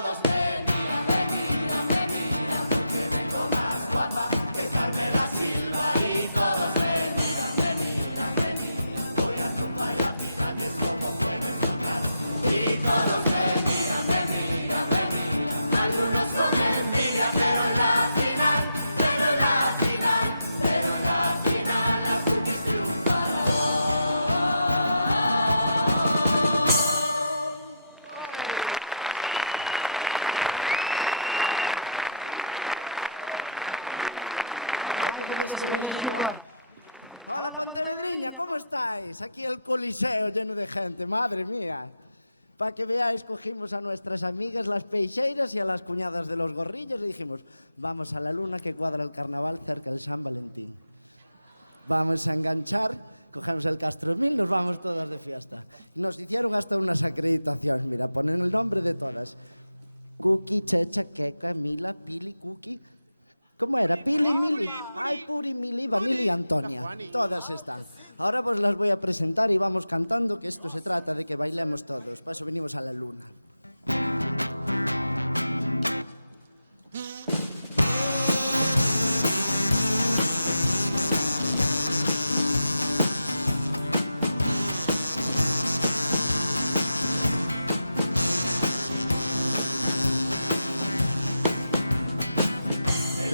todos me miran, me miran, me miran, porque vengo más guapa que Carmela Silva y todos me miran, me miran, me miran. Voy a trompar y a Pilates como puedes notar y todos me miran, me miran, me miran. Algunos con envidia, pero en la final, pero en la final, pero en la final las cookies triunfarán. Hola Pontevedriña, ¿cómo estáis? Aquí el coliseo lleno de gente, madre mía. Para que veáis, cogimos a nuestras amigas las peixeiras y a las cuñadas de los gorrillos y dijimos, vamos a la luna que cuadra el carnaval cerca del San Valentín. Vamos a enganchar, cogemos el Castro 1000, nos vamos todas de fiesta. Y nos hicieron hasta unas acreditaciones, mira, ponen el nombre de todas. Cookie, Checha, Keka, Mila, Pili, Cookie... ¿Cómo era? Pili, Mili. Ay, Puri, Mili, Vanili y Antonia. Todas están. Ahora pues las voy a presentar y vamos cantando, que esto se trata de que bailemos todos. Para eso venimos a la luna.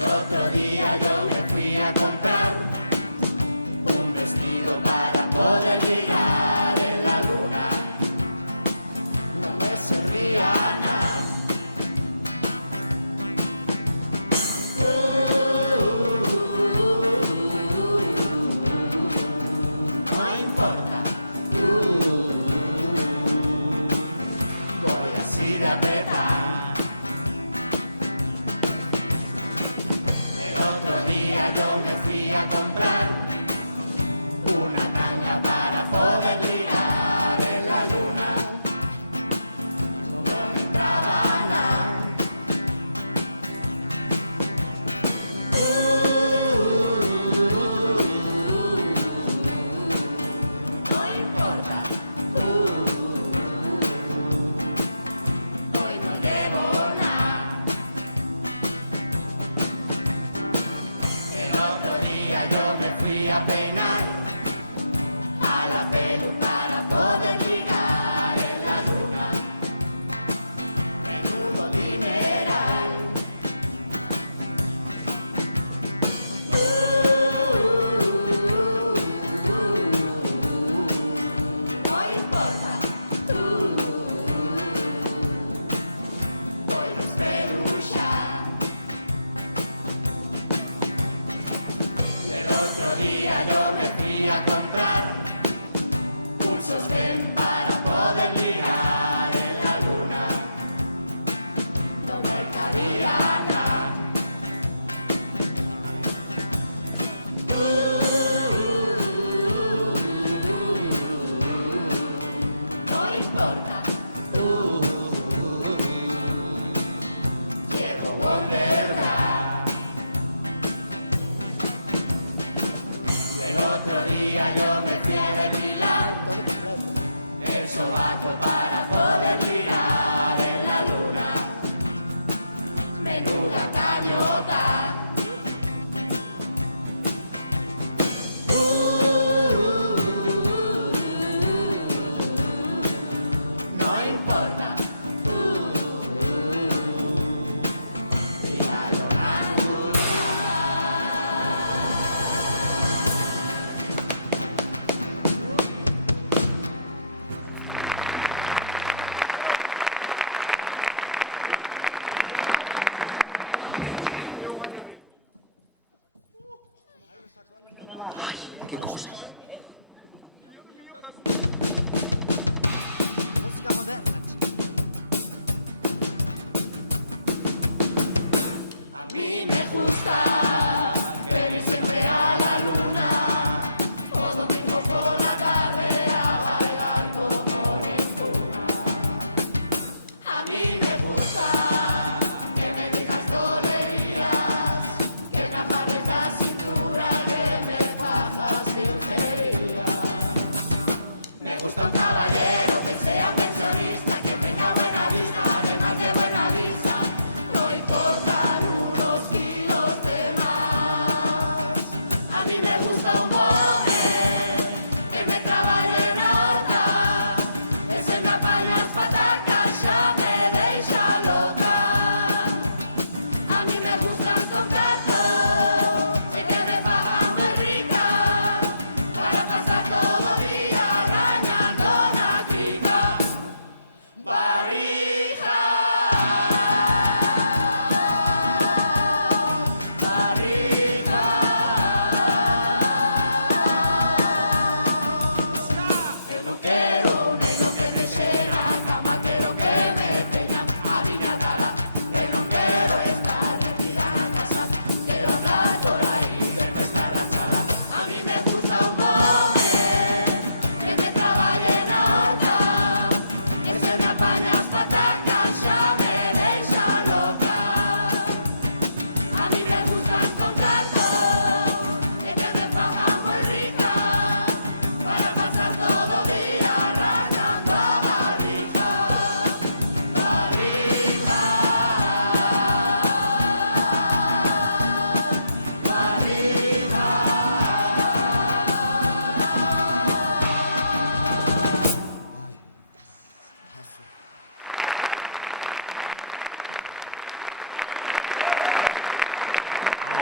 Otro día yo me fui a comprar un vestido para poder ligar en la luna. No me servía nada. No importa. Voy así de apretar. Yo me fui a comprar una tanga para poder ligar en la luna. No me entraba nada. No importa. Hoy no llevo nada. Yo me fui a peinar a la pelu para poder ligar en la luna. Menudo dineral. No importa. Voy despeluchar. El otro día yo me fui a comprar un sostén para poder ligar en la luna. No me cabía nada. No importa. Llevo Wonderland. El otro día yo me fui a depilar el sobaco para poder ligar en la luna. Menuda cañota. No importa.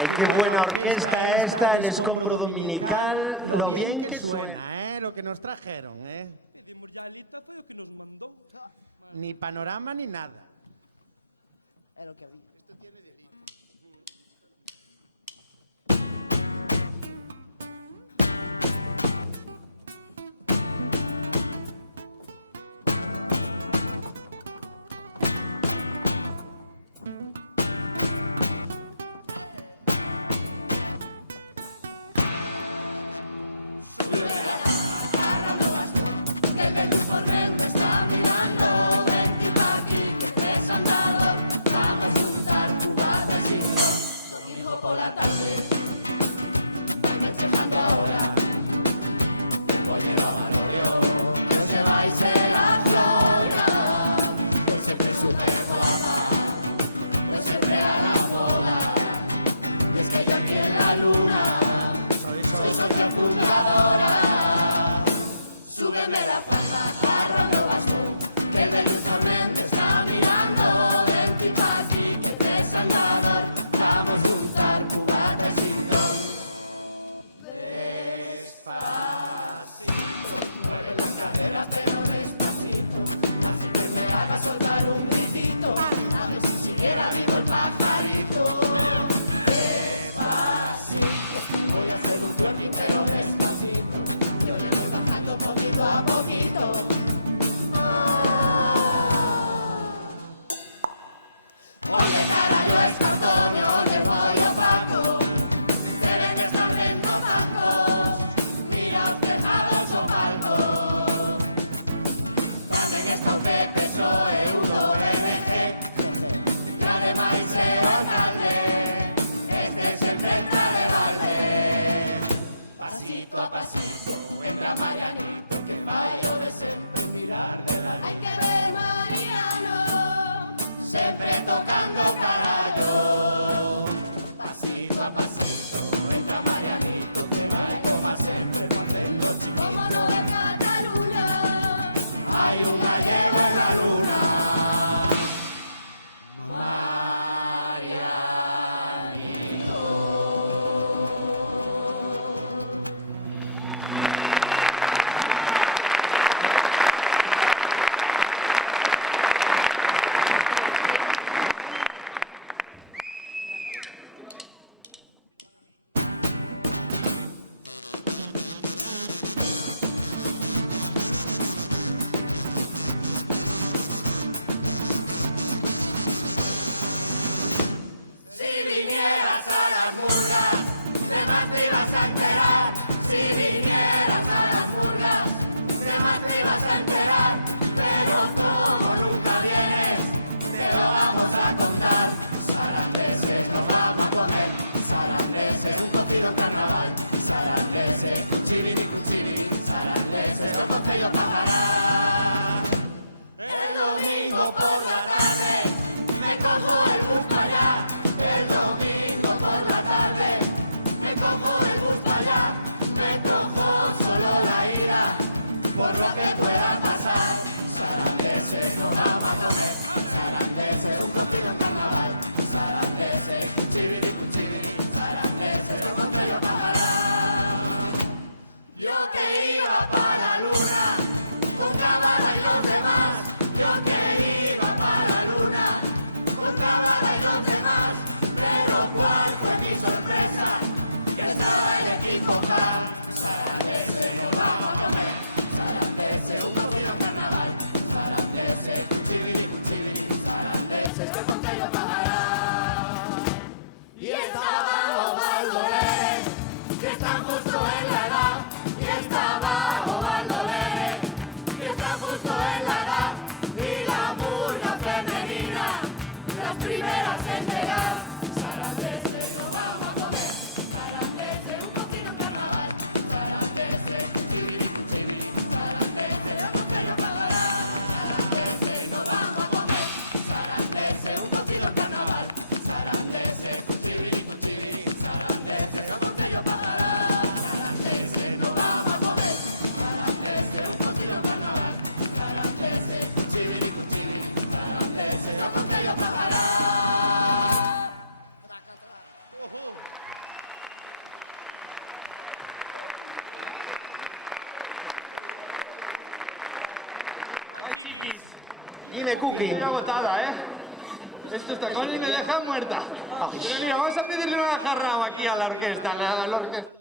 Ay, qué buena orquesta esta, el escombro dominical, lo bien que suena, lo que nos trajeron, Pedimos ya a Alita, foi o que nos mandou. Ni panorama ni nada. Era o que había. El uniforme me está mirando, vente pa' aquí que te es andador. Vamos a juntar cubata y cinto, domingo por la tarde. Vaime chejando ahora, que pollero a Manoleo, que os lleváis en la flora. Pues siempre súper guapa, pues siempre a la moda. Y es que yo aquí en la luna soy socia fundadora. Súbeme la faja, arrando bastón, que el de Luis Carmen te está mirando. Vente pa' aquí, que te es andador, vamos a juntar cubata y cinturón. Despacito, mueve las caderas pero despacito, así que me haga soltar un gritito, a ver si siguiera vivo el pajarito. Despacito, voy a hacer un twerking pero despacito, yo le voy bajando poquito a poquito. Oye, carajo, es cartón, ¿dónde voy opaco? Deben de estar viendo bancos, mira os tejados o palcos. También está un PSOE, un OBNG, que además es el alcalde, este siempre entra de balde. Pasito a pasito, entra Marianito, que fallo de siempre mirar de la luz. Hay que ver Mariano, siempre tocando carallo. Pasito a pasito, entra Marianito, que vengo más siempre haciendo chiquito. Como no ve Cataluña, hay un gallego en la luna. Si vinieras a las murgas, de más te ibas a enterar. Pero como nunca vienes, te lo vamos a contar. Sarandeses nos vamos a comer, sarandeses un cocido en carnaval, sarandeses cuchibiri, sarandeses que Concello pagará. El domingo por la tarde me cojo el bus para allá. El domingo por la tarde me cojo el bus para allá. Me cojo solo la ida, por lo que pueda pasar. Sarandeses nos vamos a comer, sarandeses un cocido en carnaval, sarandeses cuchibiri, sarandeses que Concello pagará. Yo que iba para la luna, con Cavada y los demás. Yo que iba para la luna, con Cavada y los demás. Pero cuál fue mi sorpresa, que estaba el equipo K. Sarandeses nos vamos a comer, sarandeses un cocido en carnaval, sarandeses cuchibiri, sarandeses que Concello pagará. Y estaba Osvaldo Lérez, que están justo en la edad. Y estaba Osvaldo Lérez, que está justo en la edad. Y la murga femenina, las primeras en llegar. Sarandeses nos vamos a comer, sarandeses un cocido en carnaval, de cookie. Estoy agotada, ¿eh? Estos tacones me dejan muerta. Pero mira, vamos a pedirle una jarrama aquí a la orquesta, a la orquesta.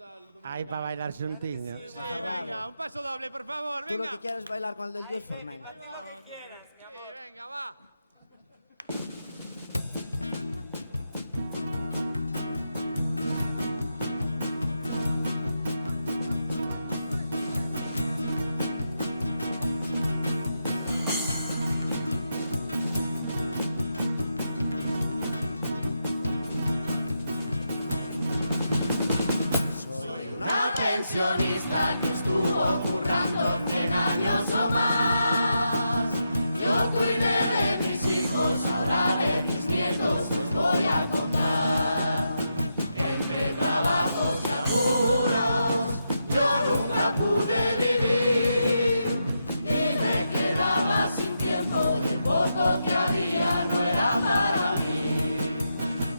Ay, para bailar soltinho. Sí, venga, un paso doble, por favor, Tú venga. lo que quieres es bailar con el del Juice for Men. Sí, venga, va. Una pensionista que estuvo currando 100 años o más. Yo cuidé de mis hijos, ahora de mis nietos os voy a contar. Entre trabajos y apuros yo nunca pude vivir y me quedaba sin tiempo y el poco que había no era para mí.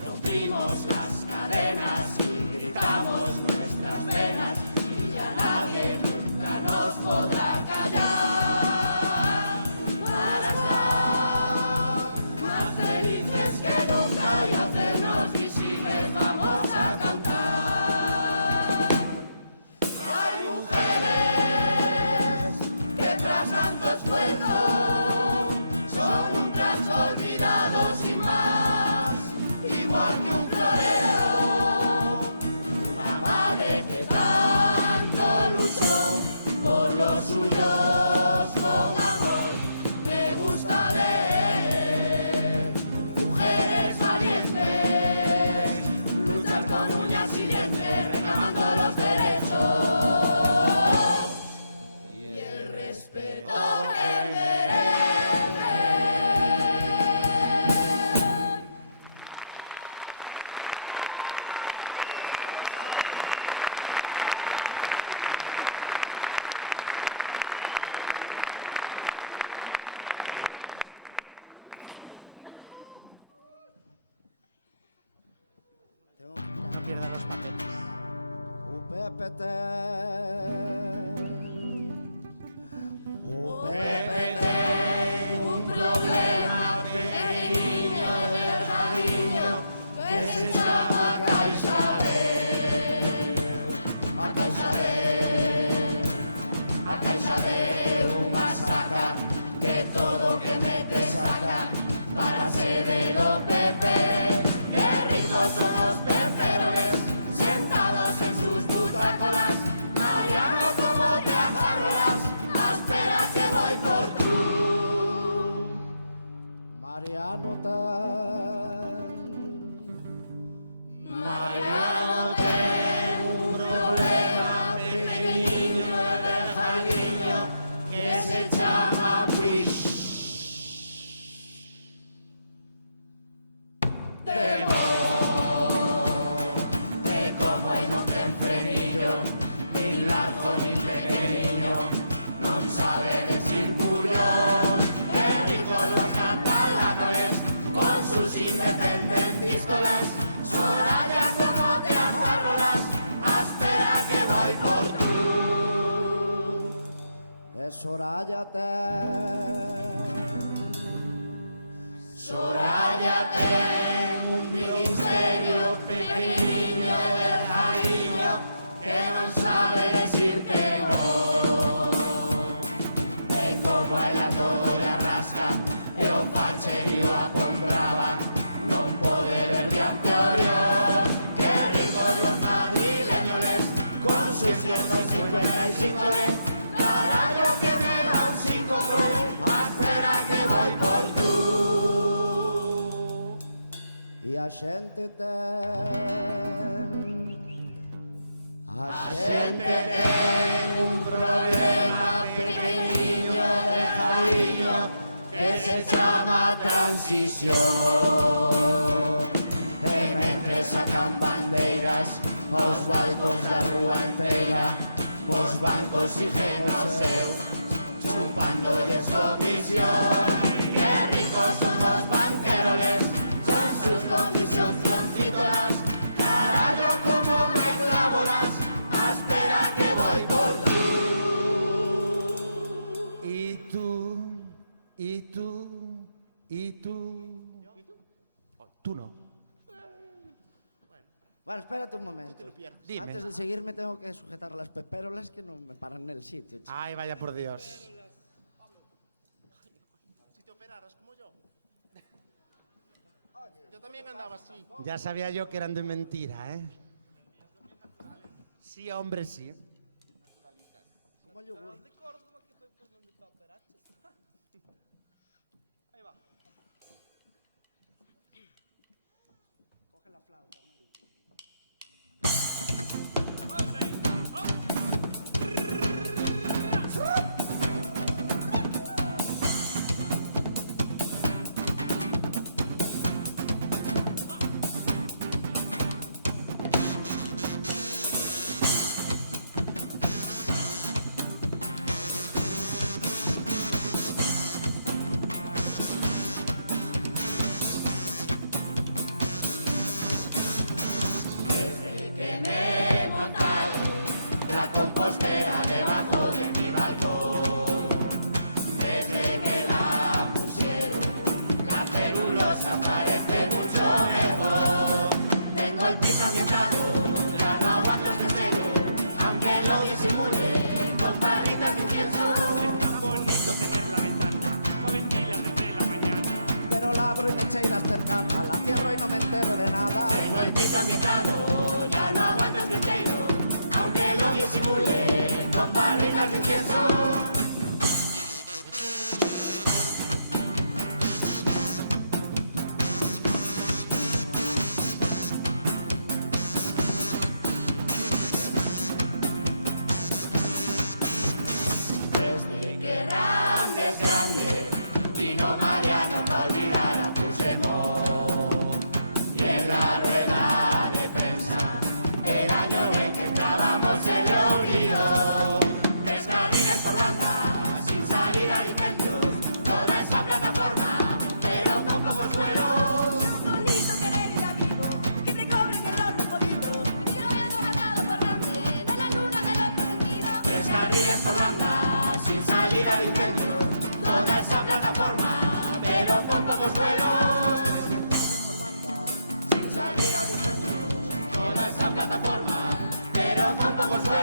Rompimos las cadenas y gritamos nuestras penas y ya nadie nunca nos podrá callar. Para estar más felices que nunca y hacernos visibles vamos a cantar. Hay mujeres que tras tanto esfuerzo son un trasto olvidado sin más, igual que un florero, una madre que tanto luchó por los suyos con amor. Me gusta ver mujeres valientes luchar con uñas y dientes reclamando los derechos y el respeto que merecen. Tengo que mirar UPPT. UPPT. Un problema pequeño en el jardín que se llama CaixaBank. A CaixaBank unha saca que todo que mete saca para ser el OPP. Qué ricos son los perceroles sentados en sus butacolas. Mariano, como te ajarrolas, espera que voy por tú. Mariano Tan. Mariano, tengo un problema pequeño del jardín que se llama Wish. De como en un tempranillo, ni largo ni pequeño, no sabe decir curión. Qué ricos los catalanes con sus independentíscolas. Soraya, como te ajarrolas, espera que voy por tú. Es Soraya Ten. Soraya, ten un ministerio pequeño del jardín que no sabe decir que no. E como ela todo lle arrasca e o facherío a compraba, non pode ver diante o Dios. Qué ricos los madrileños con sus 155 goles. Carallo que me dan 5 goles, espera que voy por tú. E a xente ten. A xente Ten un problema pequeño de jardín que se llama transición. E mentre sacan bandeiras aos balcons da rúa entrega, os bancos siguen chupándoles comisión. Qué ricos son los banqueroles con sus comisioncítolas. Carallo, como me clavo las, espera que voy por tú. Y tú, Bueno, espérate un momento. Dime. Antes de seguir me tengo que sujetar las peperolas que no me paran en el sitio, chico. Ay, vaya por Dios. Si te operaras como yo. Yo también andaba así. Ya sabía yo que eran de mentira, ¿eh? Sí, hombre, sí. Como el yogur. Coge la flauta, ¿no? Que me montaron la compostera debajo de mi balcón. Desde que la pusieron, la celulosa parece mucho mejor. Tengo el piso ambientado, ya no aguanto este sello, aunque lo disimule con barritas de incienso. Es tan bonito tener la ventana para ventilar desde la mañana. Pero la abro y me eché las cercanas, la cierro y no me entero de nada. Tengo el piso ambientado, ya no aguanto este sello, aunque lo disimule con barritas de incienso. Desde que Randes grande vino Mariano para olvidar a Puigdemont. Y en la rueda de prensa el año en el que entrábamos se le olvidó. 3 carriles por banda, sin salida ni centros, toda esa plataforma, pero con pocos suelos. Bonito querer ir a Vigo, que te cobren el doble jodido. Y que lo vengo matado por grande, de la luna en el otro sentido. 3 carriles por banda, sin salida ni centros, toda esa plataforma, pero con pocos vuelos. Sin salida ni centros, toda esa plataforma, pero con pocos vuelos.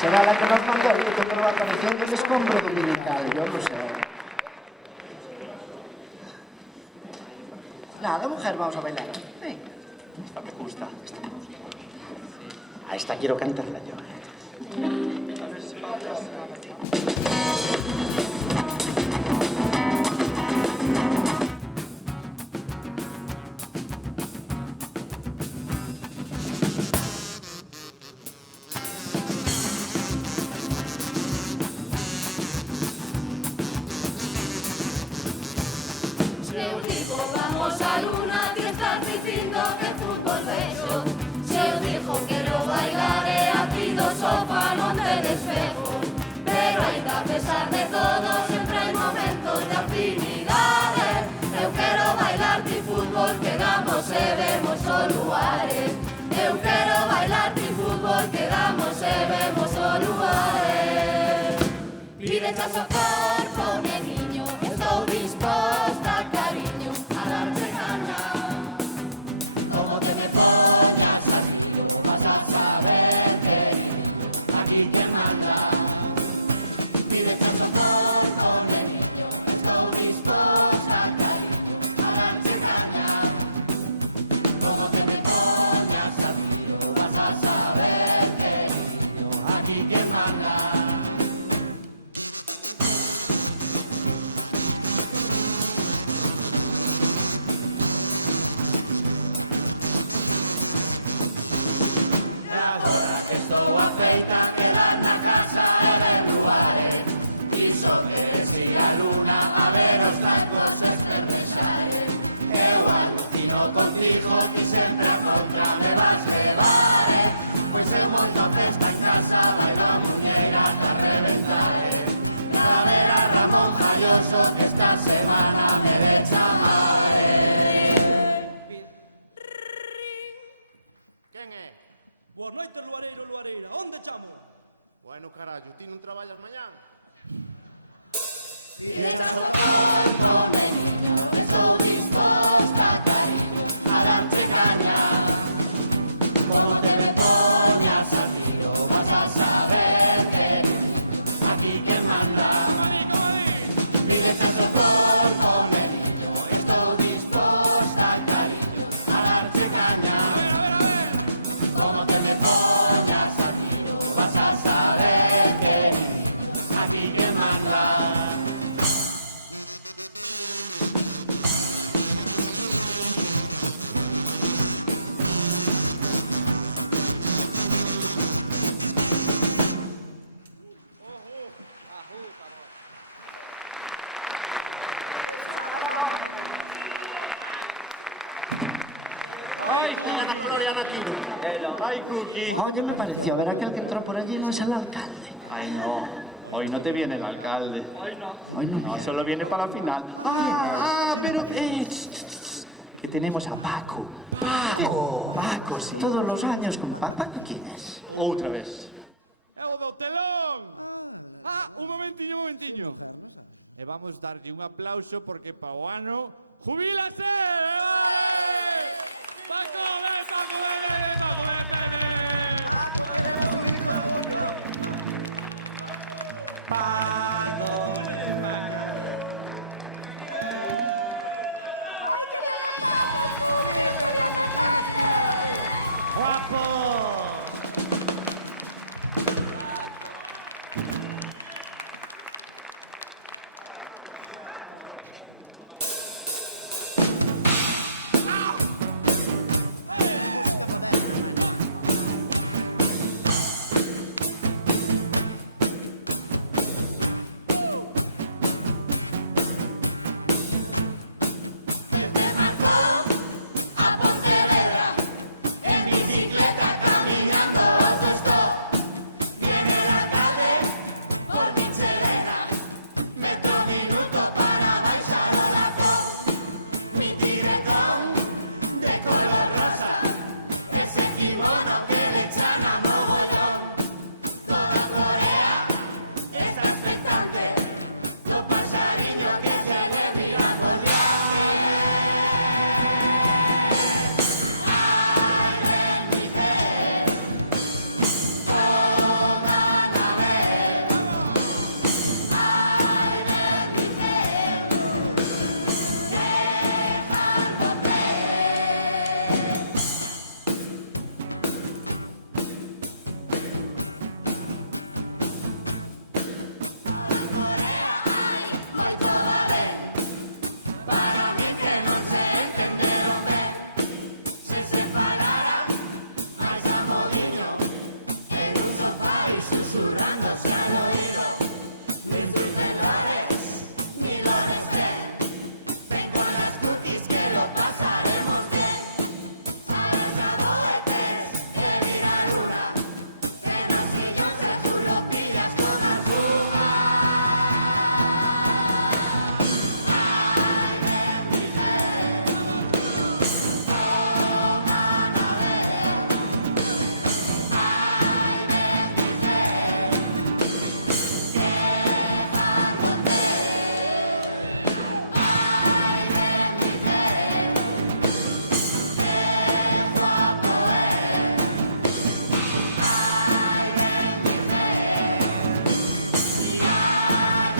Será la que nos mandó el que nueva canción del escombro dominicano, yo no sé. Nada, mujer, vamos a bailar. Venga, esta me gusta. A esta quiero cantarla yo. Se dijo vamos a Luna, que estás diciendo que fútbol beso. Se dijo que lo bailaré a ti do sofá non te despejo. Pero ainda a pesar de todo sempre hai momentos de afinidade. Eu quero bailar ti fútbol, quedamos e vemos o lugares. Eu quero bailar ti fútbol, quedamos e vemos o lugares. Pides a socar con el niño, estou disposta, cariño, a darte caña. Como que me poñas a tiro, vas a saber, queridinho, aquí que manda. Pides a socar con el niño, estou disposta, cariño, a darte caña. Como que me poñas a tiro, vas a saber, queridinho, aquí que manda. Estou afeita a quedar na casa e ver lugares. Quiso queres ir a Luna a ver os barcos esternexares. Eu alucino contigo, ti sempre a contra me vas levar. Pois eu monto festa en casa, bailo a muñeira ata reventar. Pra ver Quen é? Boas noites, Luareiro, Luareira. Onde chamo? Bueno, carallo, ti non traballas mañán? Pides a corpo, neniño, estou disposta, cariño, a darte caña. Como te me poñas a tiro, vas a saber, queridiño, aquí que manda. Pides a corpo, neniño, estou disposta, cariño, a darte caña. Como te me poñas a tiro, vas a saber, queridiño, aquí que manda. Ay, Cookie. Oye, me pareció ver aquel que entró por allí, no es el alcalde. Ay, no. Hoy no te viene el alcalde. Hoy no. No, solo viene para la final. Pero que tenemos a Paco. Paco, sí. Todos los años con Paco. ¿Quién es? Outra vez. É o do telón. Un momentiño, un Sí, momentiño. mujer, non sabes. E vamos darlle un aplauso porque pa o ano jubílase. Paco, ven, Paco, ven, ven, ven, Paco, ven, ven, ven, ven, ven. Paco, queremos un hijo tuyo. ¡Ay, que viene Paco, Cookie! ¡Que viene Paco! Música moderna, mano. Desde Marcó a Pontevedra, en bicicleta caminando autostop. Viene el alcalde por Minchelena, metro minuto para baixar o Lapón. Mi tigretón de color rosa, ese kimono que le echan a mogollón. Toda Corea está expectante, do paxariño que se le mira por diante. Ay, ven, Miguel, pongan a ver. Ay, ven, Miguel, deja el bote. Ahora en Corea hai moito valer. Para mí que non se entenderon ben. Se falara máis a modiño en un sofá y susurrándose al oído. Mis dulcelores, mi lores bien. Ven con las cookies que lo pasaremos bien. Sabes a boetes que vira luna, que en el sillón seguro pillas con alguna. Ay, ven, Miguel, pongan a ver. Ay, ven, Miguel, deja el bote. Ay, ven, Miguel, qué guapo es. Ay, ven, Miguel, mira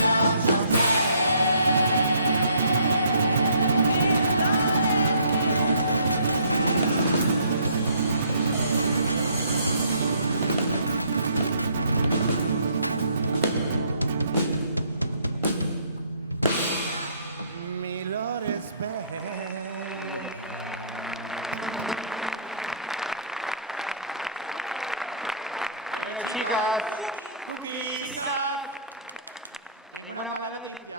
yo Chicas. Chicas, tengo una mala noticia.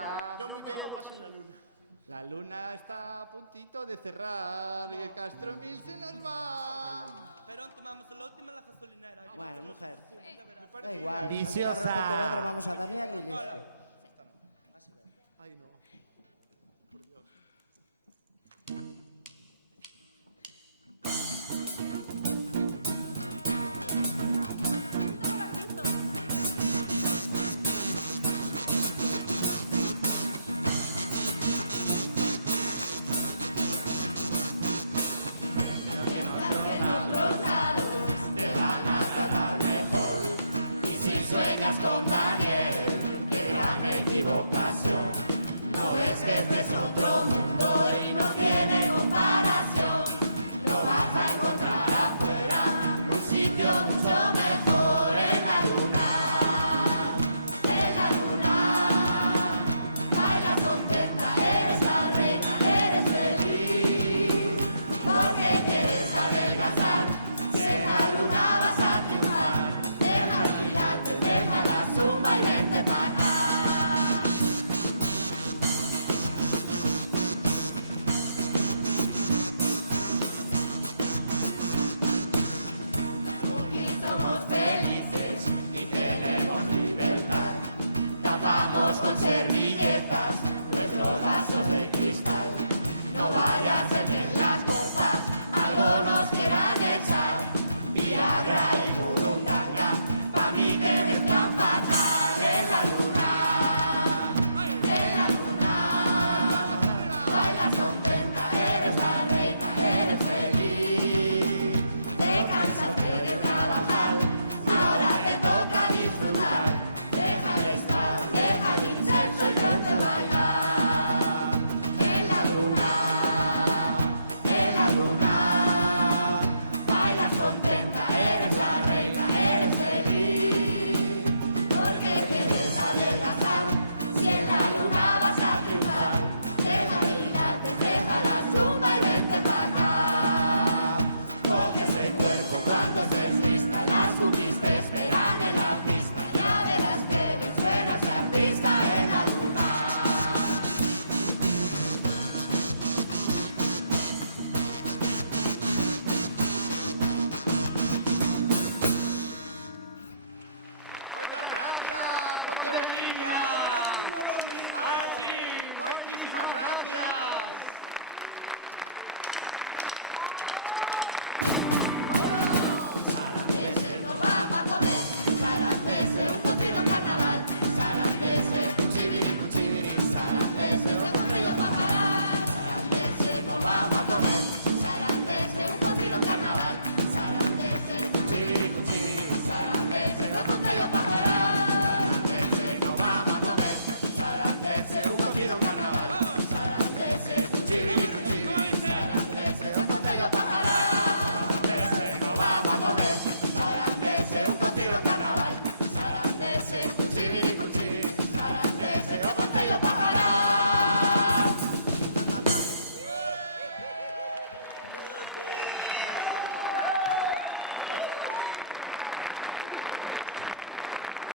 La luna está a puntito de cerrar y el Castro Mil se nos va. Pero tomamos la última en la gasolinera. Bueno, mujer. Da igual. Al llegar a Pontevedra vamos a Daniel y listo.